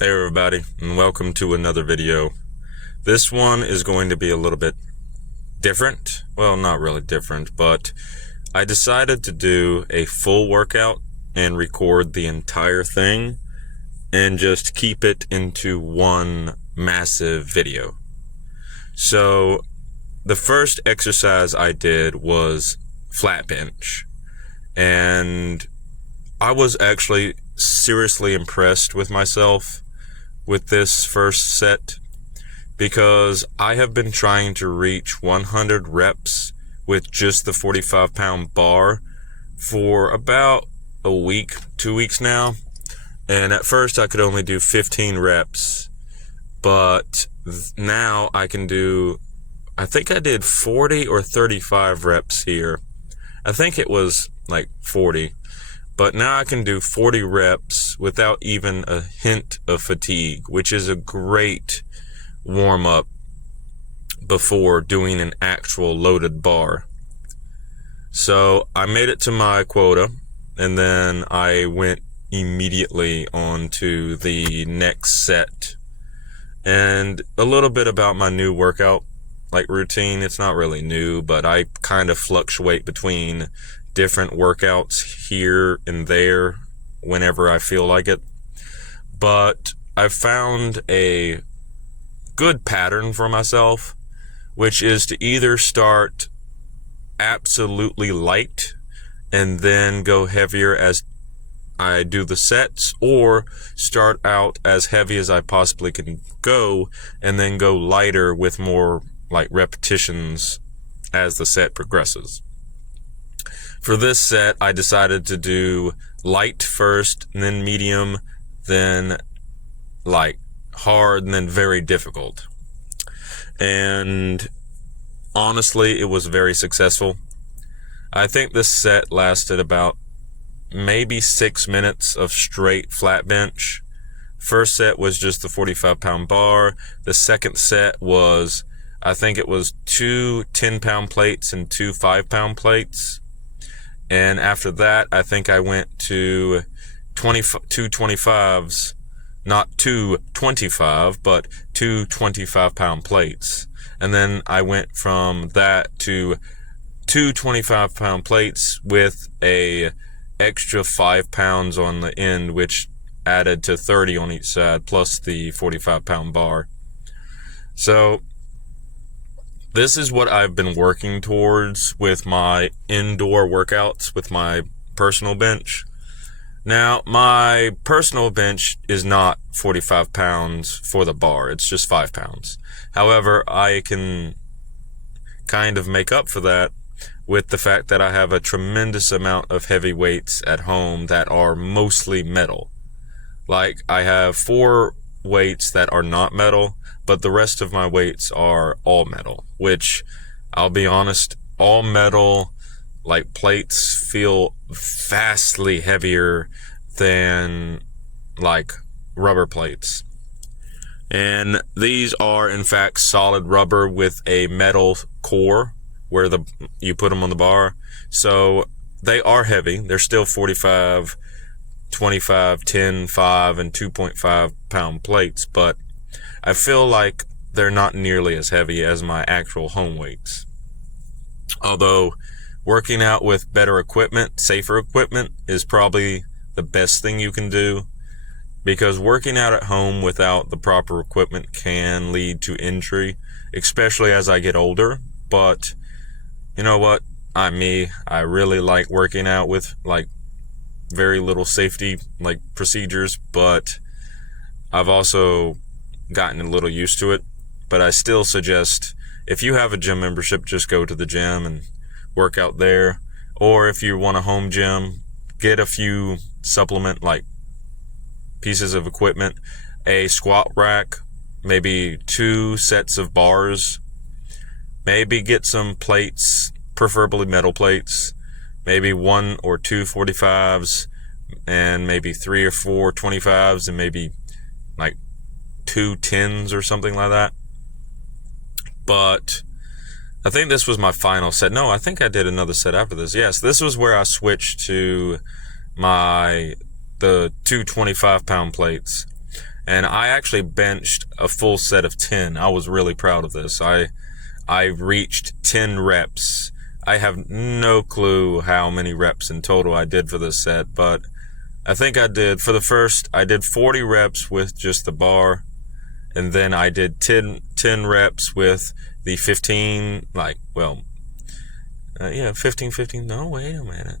Hey everybody, and welcome to another video. This one is going to be a little bit different. Well, not really different, but I decided to do a full workout and record the entire thing and just keep it into one massive video. So the first exercise I did was flat bench, and I was actually seriously impressed with myself with this first set, because I have been trying to reach 100 reps with just the 45-pound bar for about a week, 2 weeks now. And at first I could only do 15 reps, but now I can do, I think I did 40 or 35 reps here. I think it was like 40. But now I can do 40 reps without even a hint of fatigue, which is a great warm-up before doing an actual loaded bar. So I made it to my quota, and then I went immediately on to the next set. And a little bit about my new workout routine. It's not really new, but I kind of fluctuate between different workouts here and there whenever I feel like it. But I've found a good pattern for myself, which is to either start absolutely light and then go heavier as I do the sets, or start out as heavy as I possibly can go and then go lighter with more repetitions as the set progresses. For this set, I decided to do light first, and then medium, then hard, and then very difficult. And honestly, it was very successful. I think this set lasted about maybe 6 minutes of straight flat bench. First set was just the 45-pound bar. The second set was, I think it was 2 10-pound plates and 2 5-pound plates. And after that, I think I went to 2 25s, not 225, but 2 25-pound plates. And then I went from that to 2 25-pound plates with a extra 5 pounds on the end, which added to 30 on each side, plus the 45-pound bar. So this is what I've been working towards with my indoor workouts with my personal bench. Now, my personal bench is not 45 pounds for the bar. It's just 5 pounds. However, I can kind of make up for that with the fact that I have a tremendous amount of heavy weights at home that are mostly metal. I have 4 weights that are not metal, but the rest of my weights are all metal, which, I'll be honest, all metal plates feel vastly heavier than rubber plates. And these are in fact solid rubber with a metal core where you put them on the bar. So they are heavy. They're still 45, 25, 10, 5, and 2.5 pound plates, but I feel like they're not nearly as heavy as my actual home weights. Although working out with better equipment, safer equipment, is probably the best thing you can do, because working out at home without the proper equipment can lead to injury, especially as I get older. But you know what? I'm me. I really like working out with very little safety procedures, but I've also gotten a little used to it. But I still suggest, if you have a gym membership, just go to the gym and work out there. Or if you want a home gym, get a few supplement pieces of equipment, a squat rack, maybe 2 sets of bars, maybe get some plates, preferably metal plates, maybe 1 or 2 45s, and maybe 3 or 4 25s, and maybe 2 10s or something like that. But I think this was my final set. No, I think I did another set after this. Yes, this was where I switched to the 2 25-pound plates. And I actually benched a full set of 10. I was really proud of this. I reached 10 reps. I have no clue how many reps in total I did for this set, but I think I did, for the first, I did 40 reps with just the bar, and then I did 10 reps with the 15, 15, no, wait a minute.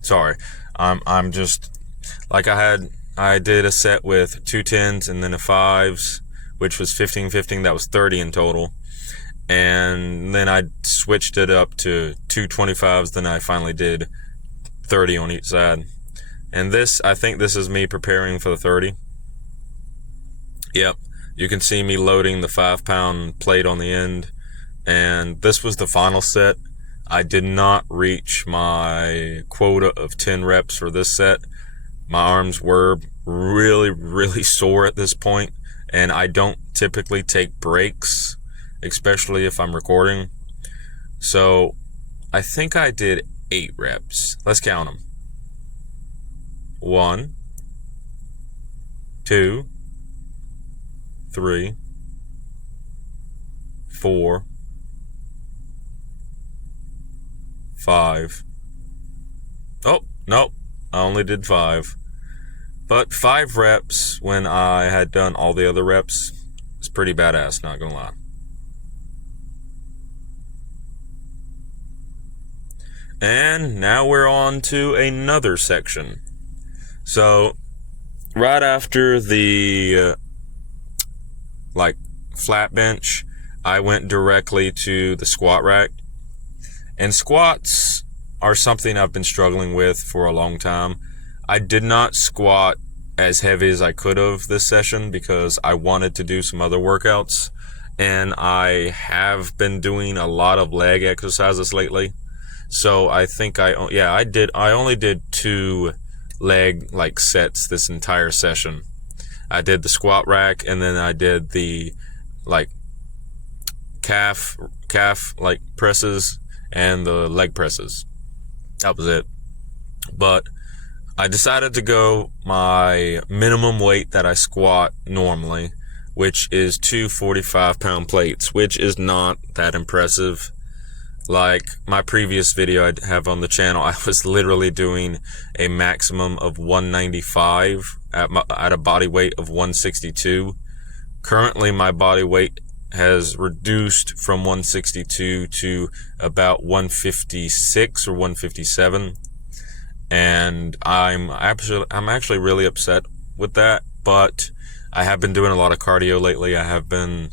Sorry, I'm just, like I did a set with 2 10s and then a 5s, which was 15, that was 30 in total. And then I switched it up to 2 25s, then I finally did 30 on each side. And I think this is me preparing for the 30. Yep, you can see me loading the 5-pound plate on the end. And this was the final set. I did not reach my quota of 10 reps for this set. My arms were really, really sore at this point, and I don't typically take breaks, especially if I'm recording. So I think I did 8 reps. Let's count them. 1, 2, 3, 4, 5. Oh, nope, I only did 5. But 5 reps when I had done all the other reps is pretty badass, not gonna lie. And now we're on to another section. So, right after the flat bench, I went directly to the squat rack. And squats are something I've been struggling with for a long time. I did not squat as heavy as I could have this session because I wanted to do some other workouts, and I have been doing a lot of leg exercises lately. So I think I only did 2 leg sets this entire session. I did the squat rack, and then I did the calf presses and the leg presses. That was it. But I decided to go my minimum weight that I squat normally, which is 2 45-pound plates, which is not that impressive. Like my previous video I have on the channel, I was literally doing a maximum of 195 at a body weight of 162. Currently, my body weight has reduced from 162 to about 156 or 157. And I'm actually really upset with that, but I have been doing a lot of cardio lately. I have been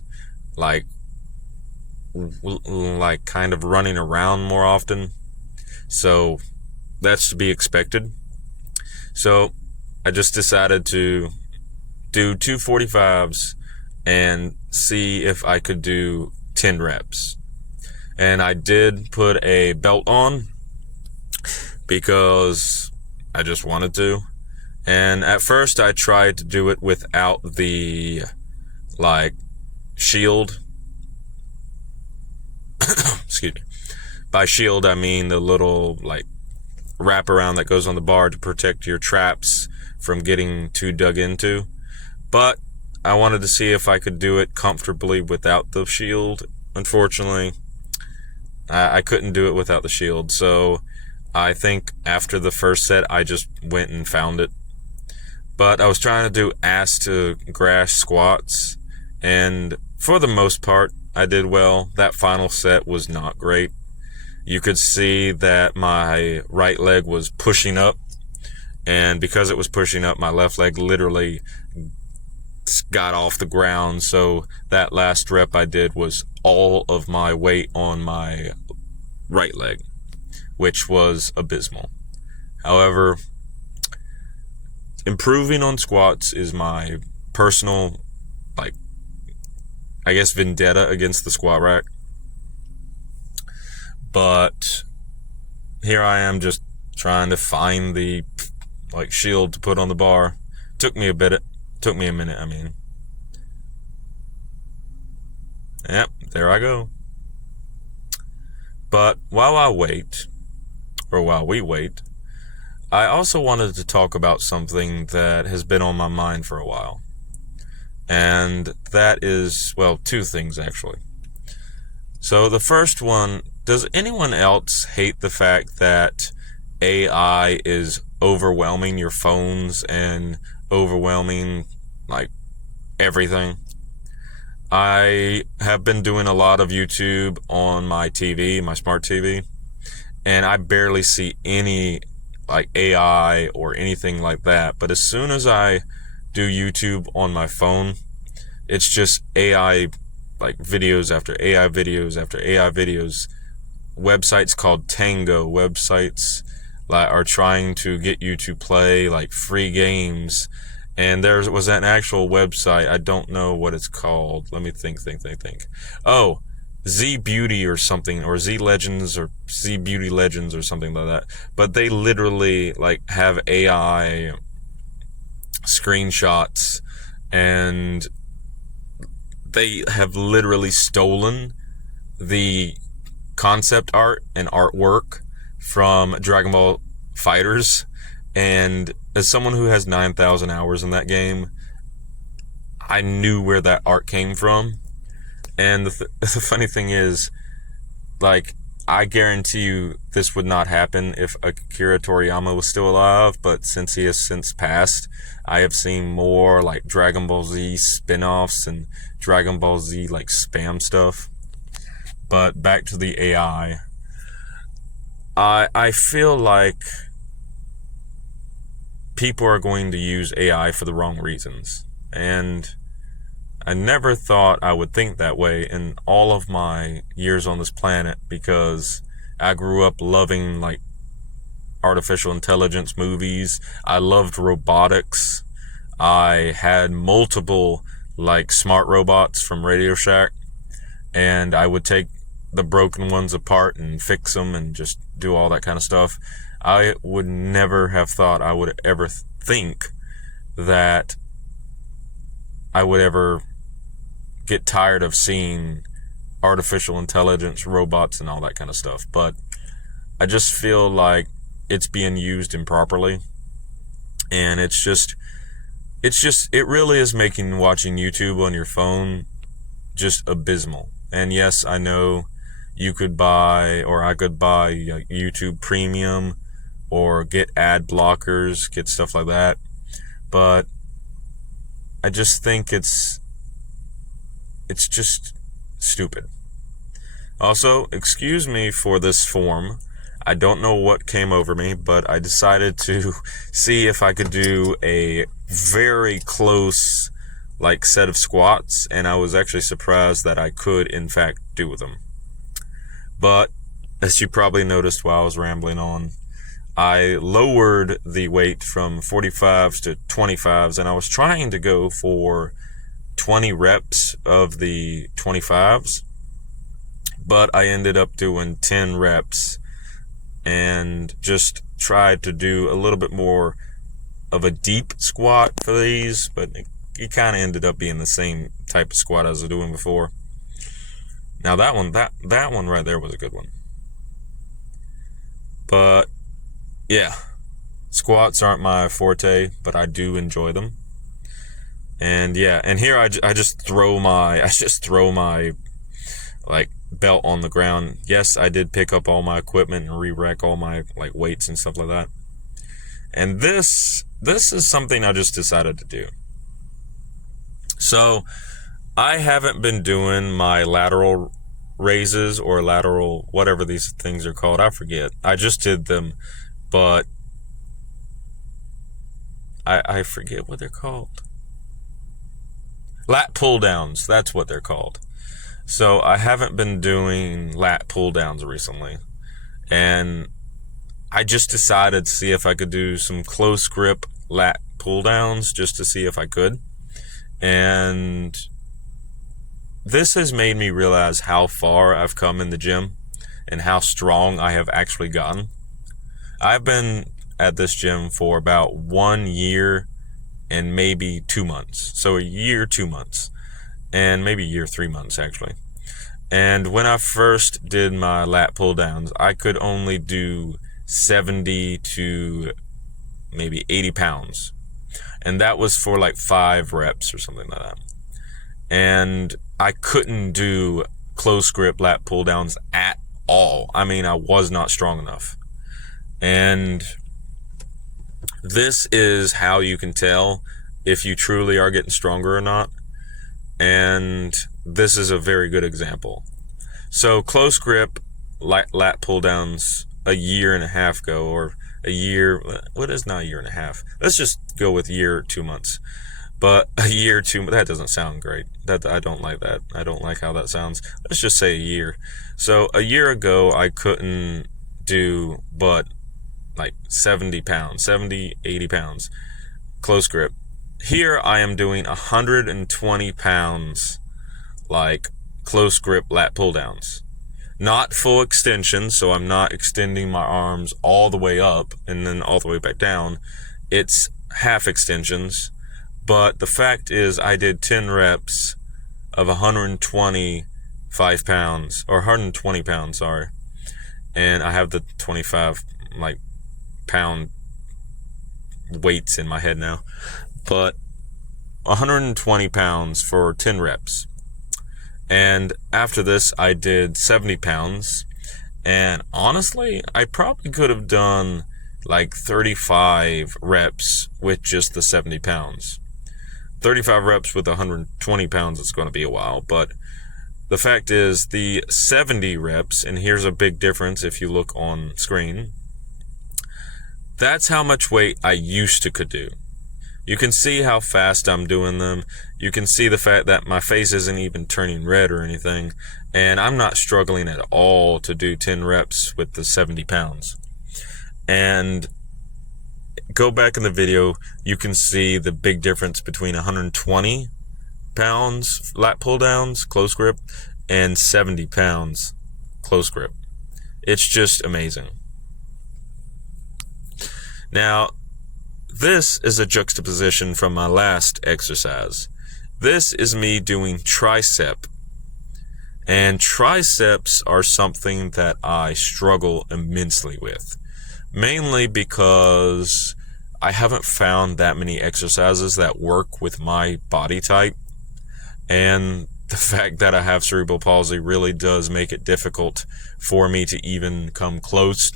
kind of running around more often, so that's to be expected. So I just decided to do 2 45s and see if I could do 10 reps. And I did put a belt on because I just wanted to. And at first I tried to do it without the shield. Excuse me. By shield I mean the little wraparound that goes on the bar to protect your traps from getting too dug into. But I wanted to see if I could do it comfortably without the shield. Unfortunately, I couldn't do it without the shield, so I think after the first set I just went and found it. But I was trying to do ass to grass squats, and for the most part I did well. That final set was not great. You could see that my right leg was pushing up, and because it was pushing up, my left leg literally got off the ground. So that last rep I did was all of my weight on my right leg, which was abysmal. However, improving on squats is my personal vendetta against the squat rack. But here I am just trying to find the shield to put on the bar. Took me a minute, I mean. Yep, there I go. But while I wait, or while we wait, I also wanted to talk about something that has been on my mind for a while. And that is, well, two things actually. So the first one, does anyone else hate the fact that AI is overwhelming your phones and overwhelming, like, everything? I have been doing a lot of YouTube on my TV, my smart TV, and I barely see any, like, AI or anything like that. But as soon as I do YouTube on my phone, it's just AI, like, videos after AI videos after AI videos. Websites called Tango websites are trying to get you to play, like, free games. And there was an actual website, I don't know what it's called. Let me think. Oh, Z Beauty or something, or Z Legends, or Z Beauty Legends, or something like that. But they literally, like, have AI screenshots, and they have literally stolen the concept art and artwork from Dragon Ball Fighters. And as someone who has 9,000 hours in that game, I knew where that art came from. And the funny thing is, like, I guarantee you this would not happen if Akira Toriyama was still alive, but since he has since passed, I have seen more, like, Dragon Ball Z spin-offs and Dragon Ball Z, like, spam stuff. But back to the AI. I feel like people are going to use AI for the wrong reasons. And I never thought I would think that way in all of my years on this planet, because I grew up loving, like, artificial intelligence movies. I loved robotics. I had multiple, like, smart robots from Radio Shack, and I would take the broken ones apart and fix them and just do all that kind of stuff. I would never have thought I would ever think that I would ever get tired of seeing artificial intelligence, robots, and all that kind of stuff. But I just feel like it's being used improperly. And it really is making watching YouTube on your phone just abysmal. And yes, I know you could buy, or I could buy, YouTube Premium, or get ad blockers, get stuff like that. But I just think it's just stupid. Also, excuse me for this form. I don't know what came over me, but I decided to see if I could do a very close, like, set of squats, and I was actually surprised that I could, in fact, do them. But as you probably noticed while I was rambling on, I lowered the weight from 45s to 25s, and I was trying to go for 20 reps of the 25s, but I ended up doing 10 reps and just tried to do a little bit more of a deep squat for these, but it kind of ended up being the same type of squat I was doing before. Now that one right there was a good one. But yeah, squats aren't my forte, but I do enjoy them. And yeah, and here I just throw my like, belt on the ground. Yes, I did pick up all my equipment and re-rack all my, like, weights and stuff like that. And this is something I just decided to do. So I haven't been doing my lateral raises or lateral, whatever these things are called. I forget. I just did them, but I forget what they're called. Lat pull downs. That's what they're called. So I haven't been doing lat pull downs recently. And I just decided to see if I could do some close grip lat pull downs, just to see if I could. And this has made me realize how far I've come in the gym and how strong I have actually gotten. I've been at this gym for about 1 year and maybe 2 months. So a year, 2 months, and maybe a year, 3 months actually. And when I first did my lat pull downs, I could only do 70 to maybe 80 pounds. And that was for like 5 reps or something like that. And I couldn't do close grip lat pull downs at all. I mean, I was not strong enough. And this is how you can tell if you truly are getting stronger or not. And this is a very good example. So close grip lat pull downs a year and a half ago, or a year, what is not a year and a half? Let's just go with year, 2 months. But a year, 2 months, that doesn't sound great. I don't like that. I don't like how that sounds. Let's just say a year. So a year ago, I couldn't do but like 70 pounds, 70, 80 pounds, close grip. Here I am doing 120 pounds, like close grip lat pull downs. Not full extension, so I'm not extending my arms all the way up and then all the way back down. It's half extensions. But the fact is, I did 10 reps of 125 pounds, or 120 pounds, sorry. And I have the 25 pound weights in my head now. But 120 pounds for 10 reps. And after this, I did 70 pounds. And honestly, I probably could have done like 35 reps with just the 70 pounds. 35 reps with 120 pounds, it's going to be a while. But the fact is, the 70 reps, and here's a big difference if you look on screen, that's how much weight I used to could do. You can see how fast I'm doing them. You can see the fact that my face isn't even turning red or anything. And I'm not struggling at all to do 10 reps with the 70 pounds. And go back in the video, you can see the big difference between 120 pounds lat pull downs, close grip, and 70 pounds close grip. It's just amazing. Now, this is a juxtaposition from my last exercise. This is me doing tricep. And triceps are something that I struggle immensely with. Mainly because I haven't found that many exercises that work with my body type. And the fact that I have cerebral palsy really does make it difficult for me to even come close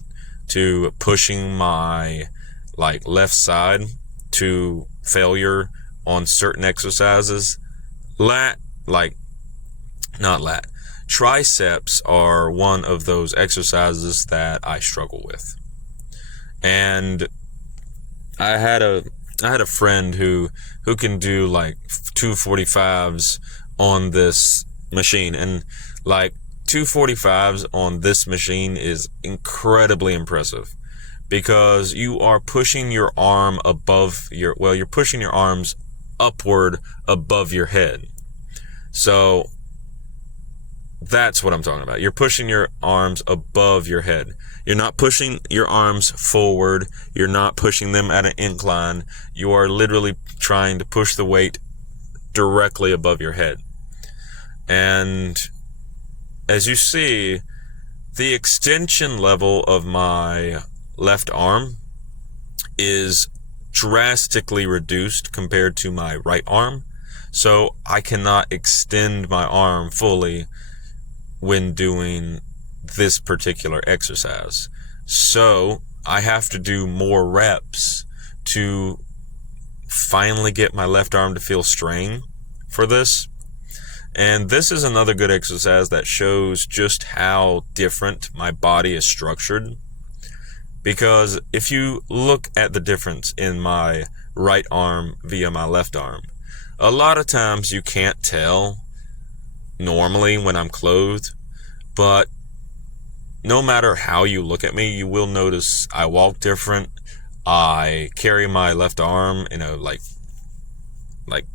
to pushing my left side to failure on certain exercises. Triceps are one of those exercises that I struggle with. And I had a friend who can do 245s on this machine, and 245s on this machine is incredibly impressive, because you are pushing your arm you're pushing your arms upward above your head. So that's what I'm talking about. You're pushing your arms above your head. You're not pushing your arms forward. You're not pushing them at an incline. You are literally trying to push the weight directly above your head. And as you see, the extension level of my left arm is drastically reduced compared to my right arm. So I cannot extend my arm fully when doing this particular exercise. So I have to do more reps to finally get my left arm to feel strain for this. And this is another good exercise that shows just how different my body is structured. Because if you look at the difference in my right arm via my left arm, a lot of times you can't tell normally when I'm clothed, but no matter how you look at me, you will notice I walk different. I carry my left arm in a like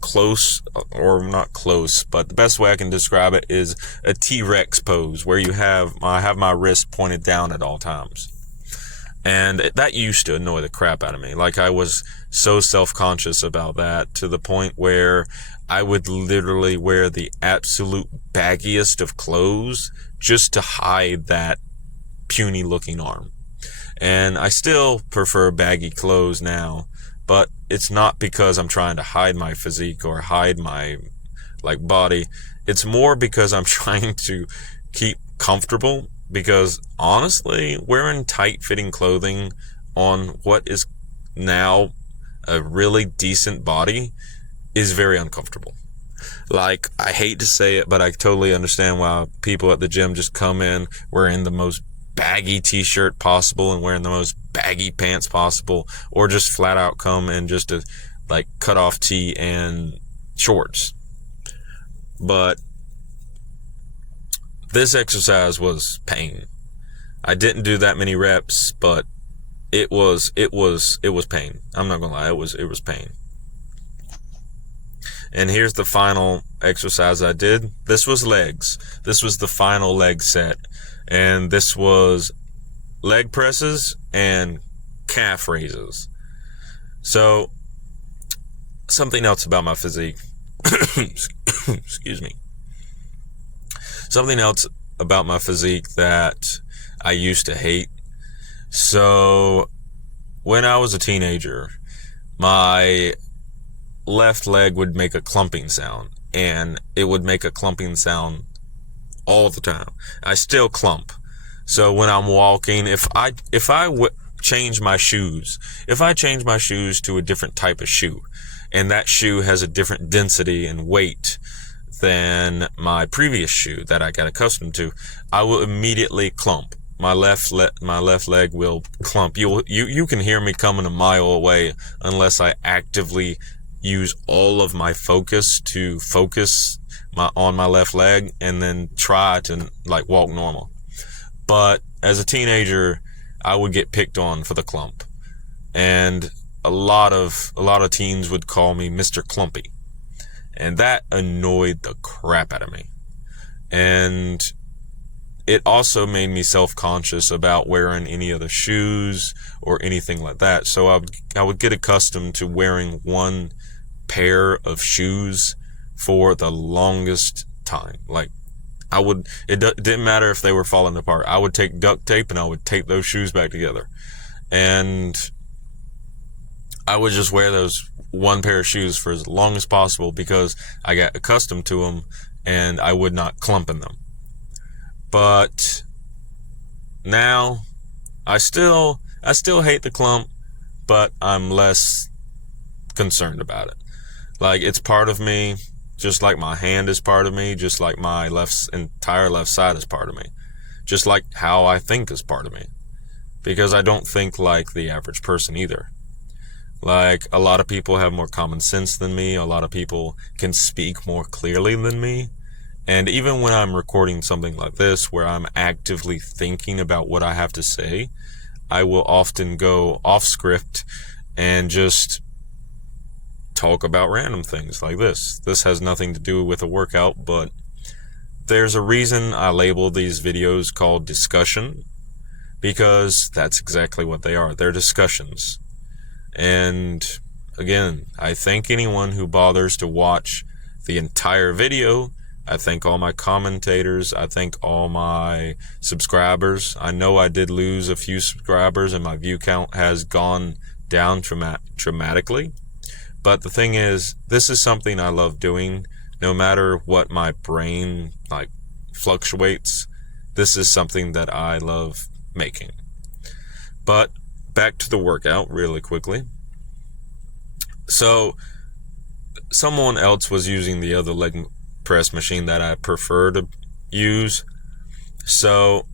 close, or not close, but the best way I can describe it is a T-Rex pose, where I have my wrist pointed down at all times. And that used to annoy the crap out of me. I was so self-conscious about that, to the point where I would literally wear the absolute baggiest of clothes just to hide that puny looking arm. And I still prefer baggy clothes now, but it's not because I'm trying to hide my physique or hide my body. It's more because I'm trying to keep comfortable, because honestly, wearing tight fitting clothing on what is now a really decent body is very uncomfortable. Like, I hate to say it, but I totally understand why people at the gym just come in wearing the most baggy t-shirt possible and wearing the most baggy pants possible, or just flat out come in just a cut off tee and shorts. But this exercise was pain. I didn't do that many reps, but it was pain. I'm not gonna lie, it was pain. And here's the final exercise I did. This was legs. This was the final leg set. And this was leg presses and calf raises. So, something else about my physique. Excuse me. Something else about my physique that I used to hate. So, when I was a teenager, my left leg would make a clumping sound, and it would make a clumping sound all the time. I still clump. So when I'm walking, if I change my shoes, if I change my shoes to a different type of shoe, and that shoe has a different density and weight than my previous shoe that I got accustomed to, I will immediately clump. My left leg will clump. You can hear me coming a mile away unless I actively use all of my focus to focus on my left leg and then try to walk normal. But as a teenager, I would get picked on for the clump, and a lot of teens would call me Mr. Clumpy, and that annoyed the crap out of me. And it also made me self-conscious about wearing any other shoes or anything like that. So I would get accustomed to wearing one pair of shoes for the longest time. It didn't matter if they were falling apart. I would take duct tape and I would tape those shoes back together. And I would just wear those one pair of shoes for as long as possible because I got accustomed to them and I would not clump in them. But now I still hate the clump, but I'm less concerned about it. It's part of me, just like my hand is part of me, just like my entire left side is part of me, just like how I think is part of me, because I don't think like the average person either. A lot of people have more common sense than me. A lot of people can speak more clearly than me. And even when I'm recording something like this, where I'm actively thinking about what I have to say, I will often go off script and just talk about random things like this. This has nothing to do with a workout, but there's a reason I label these videos called discussion, because that's exactly what they are. They're discussions. And again, I thank anyone who bothers to watch the entire video. I thank all my commentators. I thank all my subscribers. I know I did lose a few subscribers and my view count has gone down dramatically. But the thing is, this is something I love doing. No matter what my brain fluctuates, this is something that I love making. But back to the workout really quickly. So someone else was using the other leg press machine that I prefer to use. So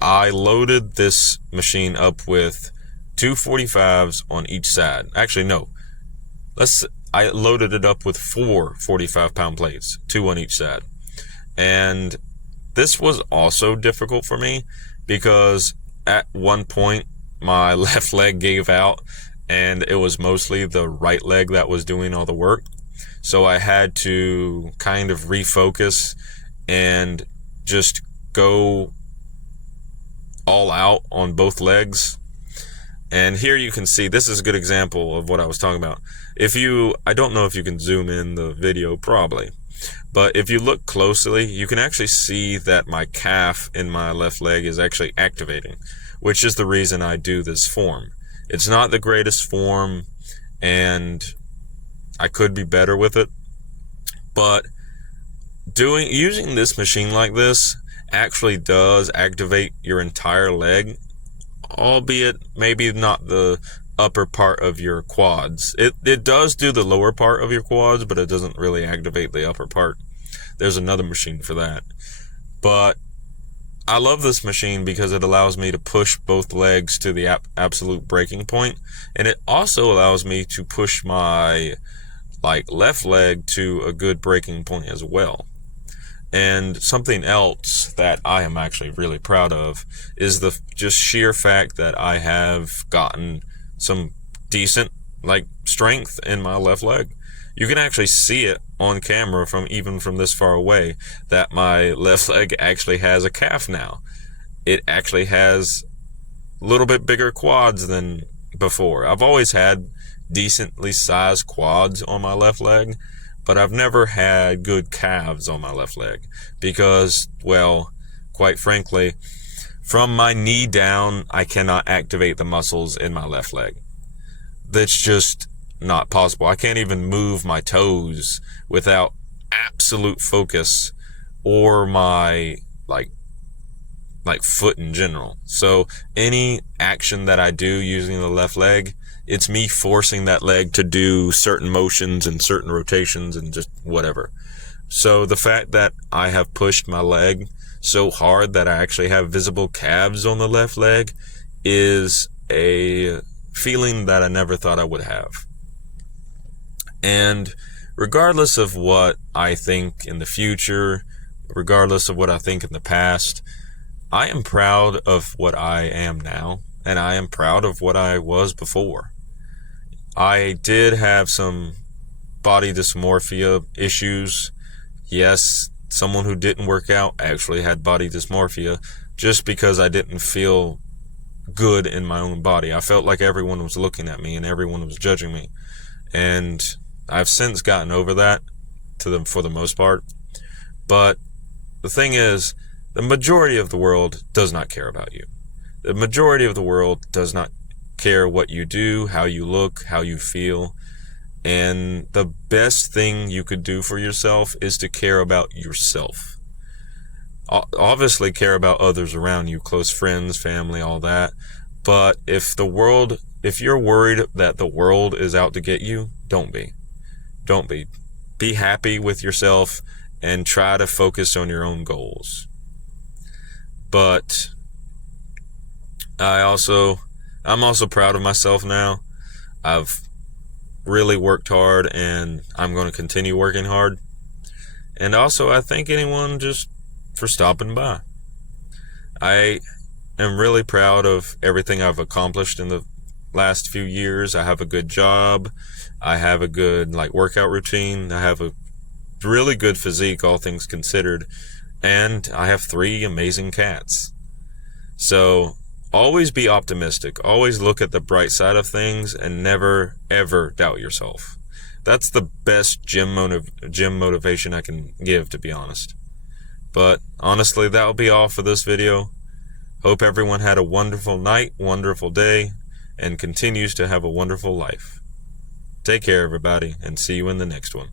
I loaded this machine up with 245s on each side. Actually, no. I loaded it up with 4 45-pound plates, 2 on each side. And this was also difficult for me because at one point my left leg gave out and it was mostly the right leg that was doing all the work. So I had to kind of refocus and just go all out on both legs. And here you can see, this is a good example of what I was talking about. I don't know if you can zoom in the video, probably, but if you look closely, you can actually see that my calf in my left leg is actually activating, which is the reason I do this form. It's not the greatest form, and I could be better with it, but using this machine like this actually does activate your entire leg, albeit maybe not the upper part of your quads. It does do the lower part of your quads, but it doesn't really activate the upper part. There's another machine for that. But I love this machine because it allows me to push both legs to the absolute breaking point, and it also allows me to push my left leg to a good breaking point as well. And something else that I am actually really proud of is the just sheer fact that I have gotten some decent strength in my left leg. You can actually see it on camera even from this far away that my left leg actually has a calf now. It actually has a little bit bigger quads than before. I've always had decently sized quads on my left leg, but I've never had good calves on my left leg because, well, quite frankly, from my knee down, I cannot activate the muscles in my left leg. That's just not possible. I can't even move my toes without absolute focus or my foot in general. So any action that I do using the left leg, it's me forcing that leg to do certain motions and certain rotations and just whatever. So the fact that I have pushed my leg so hard that I actually have visible calves on the left leg is a feeling that I never thought I would have. And regardless of what I think in the future, regardless of what I think in the past, I am proud of what I am now, and I am proud of what I was before. I did have some body dysmorphia issues. Yes, someone who didn't work out actually had body dysmorphia just because I didn't feel good in my own body. I felt like everyone was looking at me and everyone was judging me. And I've since gotten over that for the most part. But the thing is, the majority of the world does not care about you. The majority of the world does not care what you do, how you look, how you feel. And the best thing you could do for yourself is to care about yourself. Obviously care about others around you, close friends, family, all that. But if you're worried that the world is out to get you, don't be. Don't be. Be happy with yourself and try to focus on your own goals. But I'm also proud of myself now. I've really worked hard and I'm going to continue working hard. And also I thank anyone just for stopping by. I am really proud of everything I've accomplished in the last few years. I have a good job. I have a good workout routine. I have a really good physique, all things considered. And I have 3 amazing cats. So always be optimistic. Always look at the bright side of things and never, ever doubt yourself. That's the best gym motivation I can give, to be honest. But honestly, that'll be all for this video. Hope everyone had a wonderful night, wonderful day, and continues to have a wonderful life. Take care, everybody, and see you in the next one.